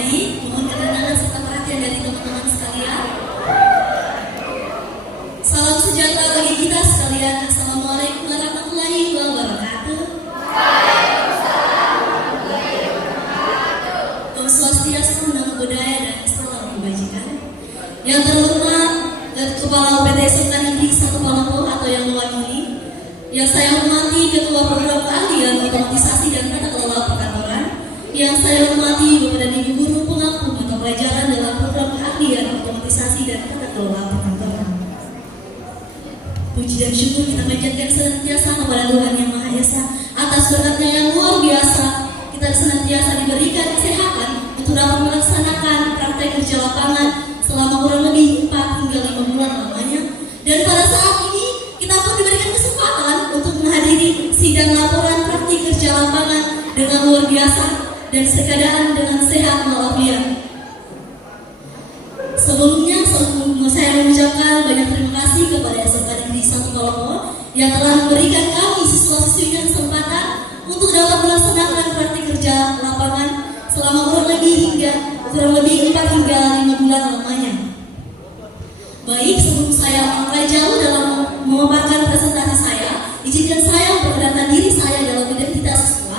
Baik, mohon ketenangan serta perhatian dari teman-teman sekalian. Salam sejahtera bagi kita sekalian. Assalamualaikum warahmatullahi wabarakatuh. Om Swastiastu, Namo Buddhaya, dan salam kebajikan. Yang terhormat Kepala UPT SMK Negeri 1 Palopo atau yang mewakili, yang saya hormati Ketua Program Keahlian Otomatisasi dan Tata Kelola Perkantoran, yang saya hormati Bapak dan Ibu Guru pengampu mata pelajaran dalam Program Keahlian Otomatisasi dan Tata Kelola Perkantoran. Puji dan syukur kita panjatkan senantiasa kepada Tuhan Yang Maha Esa atas berkatnya yang luar biasa. Kita senantiasa diberikan kesehatan untuk dapat melaksanakan praktek kerja lapangan selama kurang lebih 4 hingga 5 bulan lamanya. Dan pada saat ini kita pun diberikan kesempatan untuk menghadiri sidang laporan praktik kerja lapangan dengan luar biasa dan sekadaan dengan sehat walafiat. Sebelumnya saya mengucapkan banyak terima kasih kepada SMK Negeri 1 Palopo yang telah memberikan kami siswa-siswinya kesempatan untuk dapat melaksanakan praktik kerja lapangan selama kurang lebih 4 hingga 5 bulan lamanya. Baik, sebelum saya mulai jauh dalam memaparkan presentasi saya, izinkan saya memperkenalkan diri saya dalam identitas siswa.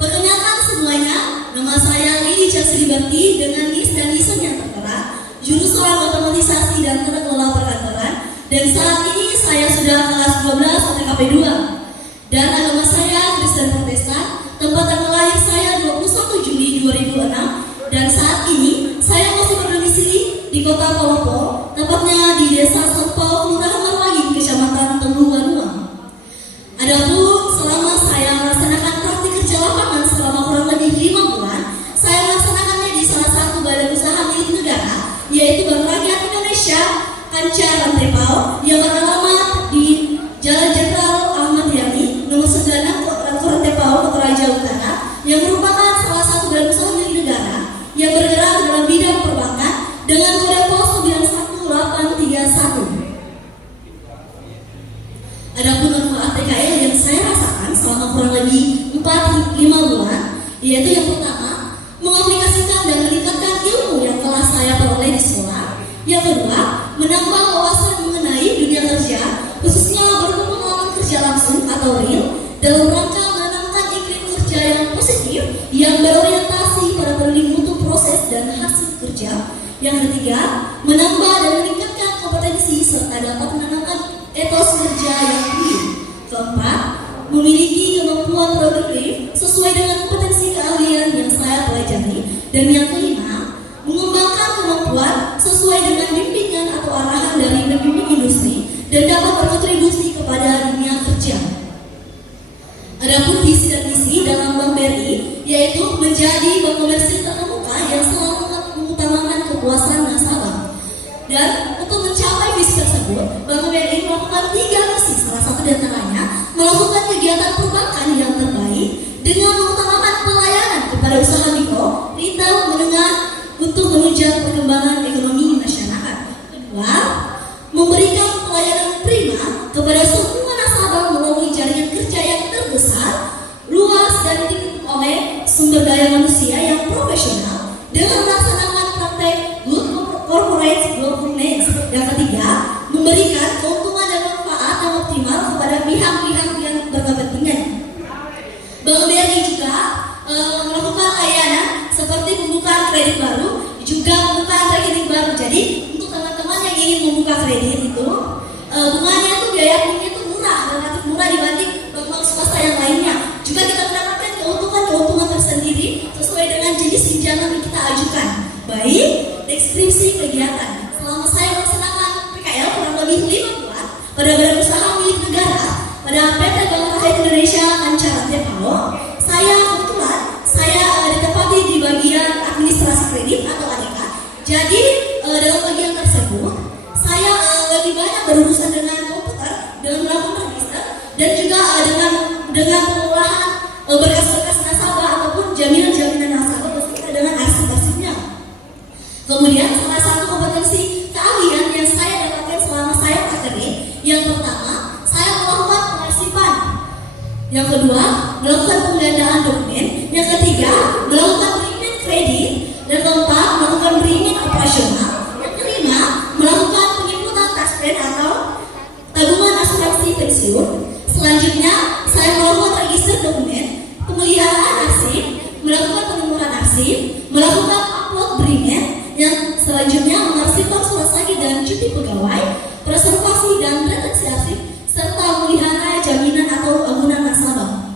Perkenalkan semuanya, nama saya Lili Jasriberti dengan NIS dan NISEN yang tertera, jurusan Otomatisasi dan Tata Kelola Perkantoran, dan saat ini saya sudah kelas 12 OTKP 2. Dan agama saya Kristen Protestan, tempat tanggal lahir saya 21 Juli 2006. Dan saat ini saya masih berdomisili di Kota Palopo, tepatnya di Desa Sempau, Kelurahan Marwagi, Kecamatan Tengguwanua. Adapun selama saya melaksanakan praktik kerja lapangan selama kurang lebih 5 bulan, saya melaksanakannya di salah satu badan usaha milik negara, yaitu Bank Rakyat Indonesia Kanca Rantepau, yang beralamat di Jalan Jenderal Ahmad Yani, nomor 96, Rantepau, Toraja Utara, yang merupakan salah satu badan usaha milik negara yang bergerak dalam bidang perbankan dengan kode pos 91831. Adapun manfaat TKL yang saya rasakan selama kurang lebih 4-5 bulan, yaitu yang pertama, mengaplikasikan dan meningkatkan ilmu yang telah saya peroleh di sekolah. Yang kedua, menambah wawasan mengenai dunia kerja, khususnya berupa pengalaman kerja langsung atau real, dalam rangka menanamkan iklim kerja yang positif yang berorientasi pada peduli mutu proses dan hasil kerja. Yang ketiga, menambah dan meningkatkan kompetensi serta dapat menanamkan etos kerja yang tinggi. Keempat, memiliki kemampuan produktif sesuai dengan kompetensi keahlian yang saya pelajari. Dan yang kelima, mengembangkan kemampuan sesuai dengan bimbingan atau arahan dari pembimbing industri dan dapat berkontribusi kepada dunia kerja. Adapun visi dan misi dalam Bank BRI, yaitu menjadi bank komersil terkemuka yang selalu mengutamakan kepuasan nasabah. Dan untuk mencapai visi tersebut, Bank BRI melakukan 3 misi, salah satu di antaranya melakukan kegiatan perbankan yang terbaik dengan mengutamakan pelayanan kepada usaha mikro, retail, menengah untuk menunjang perkembangan ekonomi masyarakat. Kedua, memberikan pelayanan prima kepada semua nasabah melalui jaringan kerja yang terbesar, luas dan didukung oleh sumber daya manusia yang profesional dengan melaksanakan praktek good corporate governance. Yang ketiga, memberikan keuntungan dan manfaat yang optimal kepada pihak-pihak yang berkepentingan. Bank BRI juga melakukan layanan seperti pembukaan kredit baru, juga pembukaan rekening baru. Jadi untuk teman-teman yang ingin membuka kredit itu, bunganya itu biaya bunganya itu murah, relatif murah dibanding bank swasta yang lainnya. Juga kita mendapatkan keuntungan tersendiri sesuai dengan jenis pinjaman yang kita ajukan. Baik, deskripsi kegiatan. Selama saya melaksanakan PKL kurang lebih 5 bulan pada badan usaha milik negara, pada PT Bank Rakyat Indonesia Kanca Rantepau, saya kebetulan ditempati di bagian administrasi kredit atau ADK. Jadi dalam bagian tersebut saya lebih banyak berurusan dengan komputer, dengan melakukan register, dan juga dengan pengolahan berkas-berkas nasabah ataupun jaminan-jaminan nasabah beserta dengan arsip-arsipnya. Kemudian salah satu kompetensi keahlian yang saya dapatkan selama saya praktek, yang pertama saya melakukan pengarsipan, yang kedua melakukan penggandaan dokumen, yang ketiga melakukan payment kredit, Dan keempat, melakukan perizinan operasional. Yang kelima, melakukan penyimpanan tax-free atau tabungan asuransi pensiun. Selanjutnya, saya melakukan register dokumen, pemeliharaan arsip, melakukan penomoran arsip, melakukan upload perizinan. Yang selanjutnya, mengarsipkan surat sakit dan cuti pegawai, preservasi dan retensi arsip, serta memelihara jaminan atau bangunan nasabah.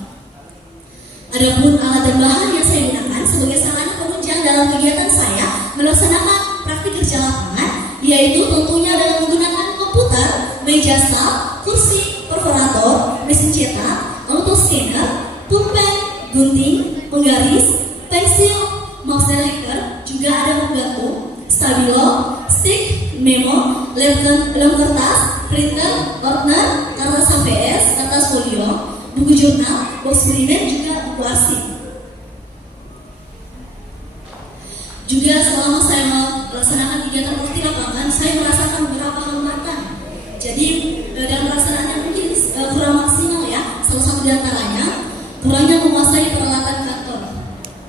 Adapun alat dan bahan yang saya gunakan sebagai sarana penunjang dalam kegiatan saya melaksanakan praktik kerja lapangan, yaitu tentunya dengan menggunakan komputer, meja staff, kursi, perforator, mesin cetak, autoscanner, pulpen, gunting, penggaris, pensil, mouse selector, juga ada pembantu, stabilo, stick, memo, lem kertas, printer, ordner, kertas HVS, kertas folio, buku jurnal, box perizinan, juga buku arsip. Juga selama saya melaksanakan kegiatan praktik lapangan, saya merasakan beberapa hambatan. Jadi dalam pelaksanaannya mungkin kurang maksimal ya. Salah satu diantaranya kurangnya menguasai peralatan kantor.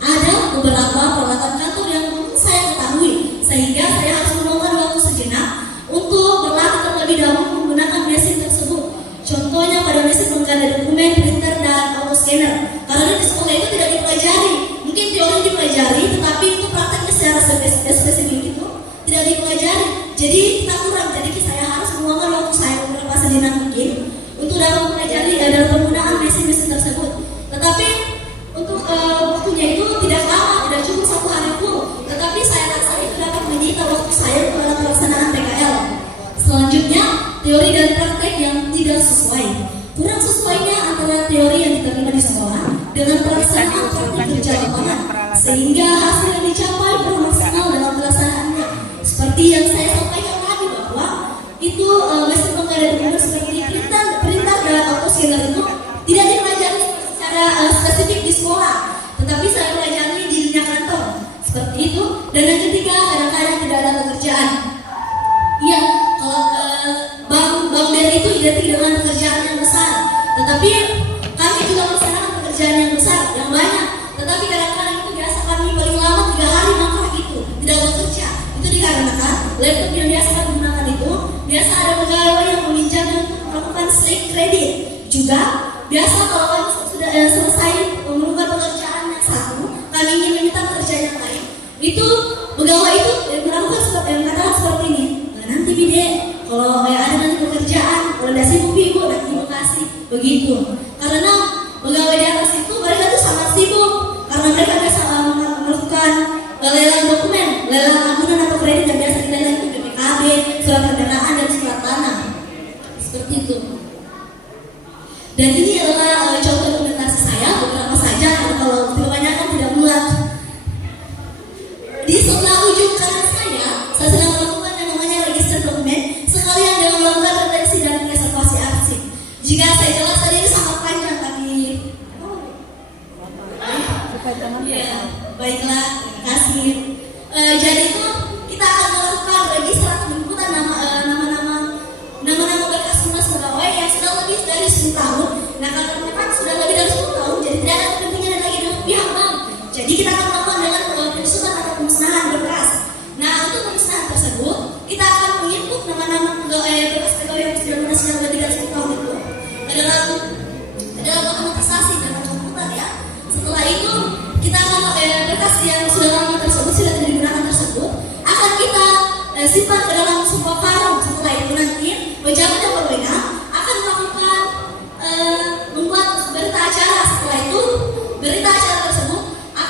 Ada beberapa peralatan kantor yang belum saya ketahui, sehingga saya harus meluangkan waktu sejenak untuk berlatih terlebih dahulu menggunakan mesin tersebut. Contohnya pada mesin pengganda dokumen, printer, dan autoscanner. Karena di sekolah itu tidak dipelajari. Mungkin teori dipelajari, tetapi itu prakteknya secara spesifik itu tidak dipelajari. Jadi kita kurang. Jadi saya harus meluangkan waktu saya beberapa sejenak mungkin untuk dalam mempelajari dalam penggunaan mesin-mesin tersebut. Tetapi untuk waktunya itu tidak lama, tidak cukup 1 hari full. Tetapi saya rasa itu dapat menyita waktu saya dalam pelaksanaan PKL. Selanjutnya, teori dan praktek yang tidak sesuai. Kurang sesuainya antara teori yang diterima di sekolah dengan pelaksanaan praktik kerja lapangan, sehingga hasil yang dicapai belum maksimal dalam pelaksanaannya. Seperti yang saya sampaikan tadi bahwa itu mesin pengganda dokumen seperti printer dan autoscanner itu tidak dipelajari secara spesifik di sekolah, tetapi saya pelajari di dunia kantor seperti itu. Dan yang ketiga, kadang-kadang tidak ada pekerjaan. Iya, kalau Bank BRI itu identik dengan pekerjaan yang besar, tetapi kami juga melaksanakan pekerjaan yang besar, yang banyak. Tetapi kadang-kadang itu biasa kami paling lama 3 hari maka itu tidak bekerja. Itu dikarenakan laptop yang biasa kami gunakan itu biasa ada pegawai yang meminjam untuk melakukan slip kredit. Juga biasa kalau kami sudah selesai melakukan pekerjaan yang satu, kami ingin meminta pekerjaan yang lain. Itu pegawai itu melakukan seperti ini. Nanti bide, kalau ada nanti pekerjaan, kalau udah sibuk ibu nanti ibu kasih begitu. Karena pegawai di atas itu mereka tuh sangat sibuk karena mereka biasa melakukan lelang dokumen, lelang agunan atau kredit yang biasa dilelang itu BPKB, surat kendaraan dan surat tanah seperti itu. Dan ini adalah contoh dokumentasi saya, beberapa saja kalau kebanyakan tidak muat. Di sebelah ujung kanan saya sedang melakukan yang namanya register dokumen sekalian dengan melakukan retensi dan preservasi arsip. Jika saya jelas tadi ini sangat panjang tapi baiklah, terima kasih. Jadi itu kita akan melakukan register atau penjemputan nama-nama berkas lunas pegawai yang sudah lebih dari 10 tahun. Nah, kalau mereka sudah lebih dari 10 tahun, jadi tidak ada kepentingan lagi dengan pihak bank. Jadi kita akan melakukan dengan penyusutan atau pemusnahan berkas. Nah, untuk pemusnahan tersebut, kita akan menginput nama-nama berkas pegawai yang sudah lunas yang lebih dari 10 tahun itu ke dalam otomatisasi dengan komputer ya. Setelah itu kita akan berkas yang sudah lama tersebut sudah tidak digunakan tersebut akan kita simpan ke dalam sebuah karung. Setelah itu nanti pejabat yang berwenang akan melakukan membuat berita acara. Setelah itu berita acara tersebut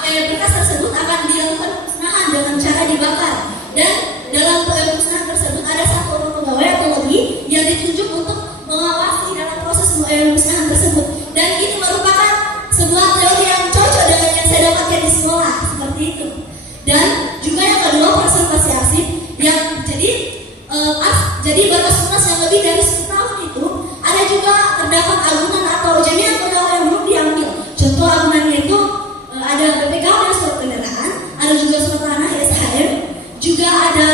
berkas tersebut akan dilakukan pemusnahan dengan cara dibakar. Dan dalam pemusnahan tersebut ada 1 orang pegawai atau lebih yang ditunjuk untuk mengawasi dalam proses pemusnahan tersebut. Dan ini merupakan sebuah teori yang cocok dengan yang saya dapatkan di sekolah seperti itu. Dan juga yang kedua, preservasi arsip yang jadi batas lunas yang lebih dari 10 tahun itu ada juga terdapat agunan atau jaminan pegawai yang belum diambil. Contoh agunannya itu ada BPKB surat kendaraan, ada juga surat tanah SHM, juga ada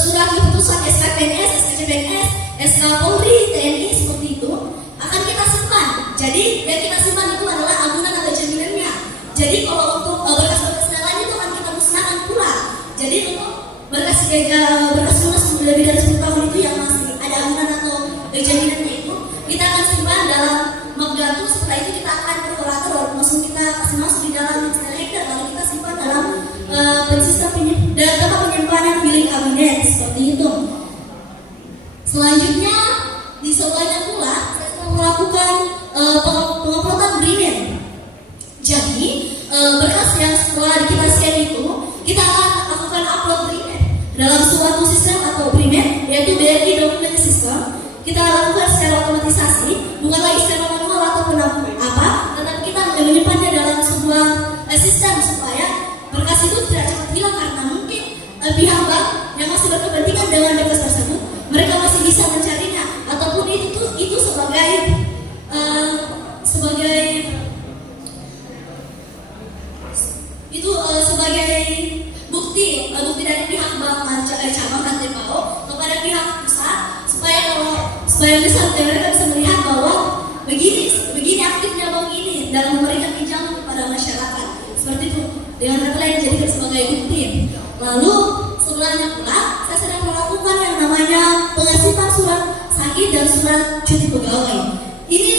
surat keputusan SKPNS, SKCPNS, SK Polri, TNI seperti itu akan kita simpan. Jadi yang kita simpan itu adalah agunan atau jaminannya. Jadi kalau untuk berkas-berkas yang lain itu akan berkas lunas lebih dari 10 tahun itu yang masih ada agunan atau jaminannya itu kita akan simpan dalam map gantung. Setelah itu kita akan perforator langsung kita kasih masuk di dalam Excel dan lalu kita simpan dalam tempat penyimpanan bilik kabinet seperti itu. Selanjutnya di sebelahnya pula saya sedang melakukan penguploadan BRIMEN. Jadi berkas yang setelah kita scan itu kita akan lakukan upload BRIMEN dalam suatu sistem atau BRIMEN yaitu BRI Document System. Kita lakukan secara otomatisasi, bukan lagi secara manual ataupun apa, tetapi kita menyimpannya dalam sebuah sistem supaya berkas itu tidak cepat hilang karena mungkin pihak bank yang masih berkepentingan dengan berkas tersebut mereka masih bisa mencarinya ataupun itu sebagai bukti dari pihak bank cabang KTPO kepada pihak pusat supaya mereka bisa melihat bahwa begini aktifnya bank ini dalam memberikan pinjaman kepada masyarakat seperti itu dengan kata lain dijadikan sebagai bukti. Lalu sebelahnya pula saya sedang melakukan yang namanya pengasihan surat sakit dan surat cuti pegawai. Ini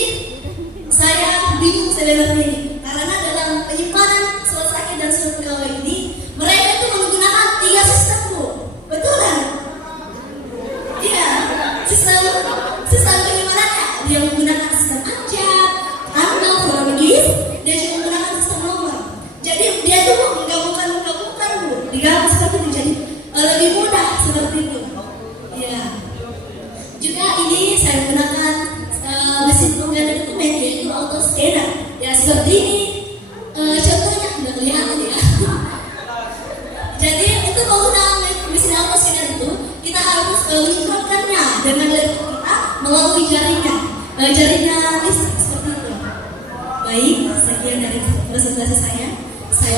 saya bingung sebenarnya ini karena dalam penyimpanan surat sakit dan surat pegawai ini mereka itu menggunakan 3 sistem, Bu. Betul kan? Iya, sistem penyimpanan dia menggunakan sistem ancap, tanggal, kronologis, dia juga menggunakan sistem nomor. Jadi dia tuh menggabungkan Bu, digabung seperti itu jadi lebih mudah seperti itu. Iya. Juga ini saya gunakan mesin pengganda dokumen yaitu auto scanner. Ya seperti ini. Contohnya sudah kelihatan ya. Jadi untuk penggunaan mesin auto scanner itu kita harus mengikromkannya dengan laptop kita melalui jaringan listrik seperti itu. Baik, sekian dari presentasi saya. Saya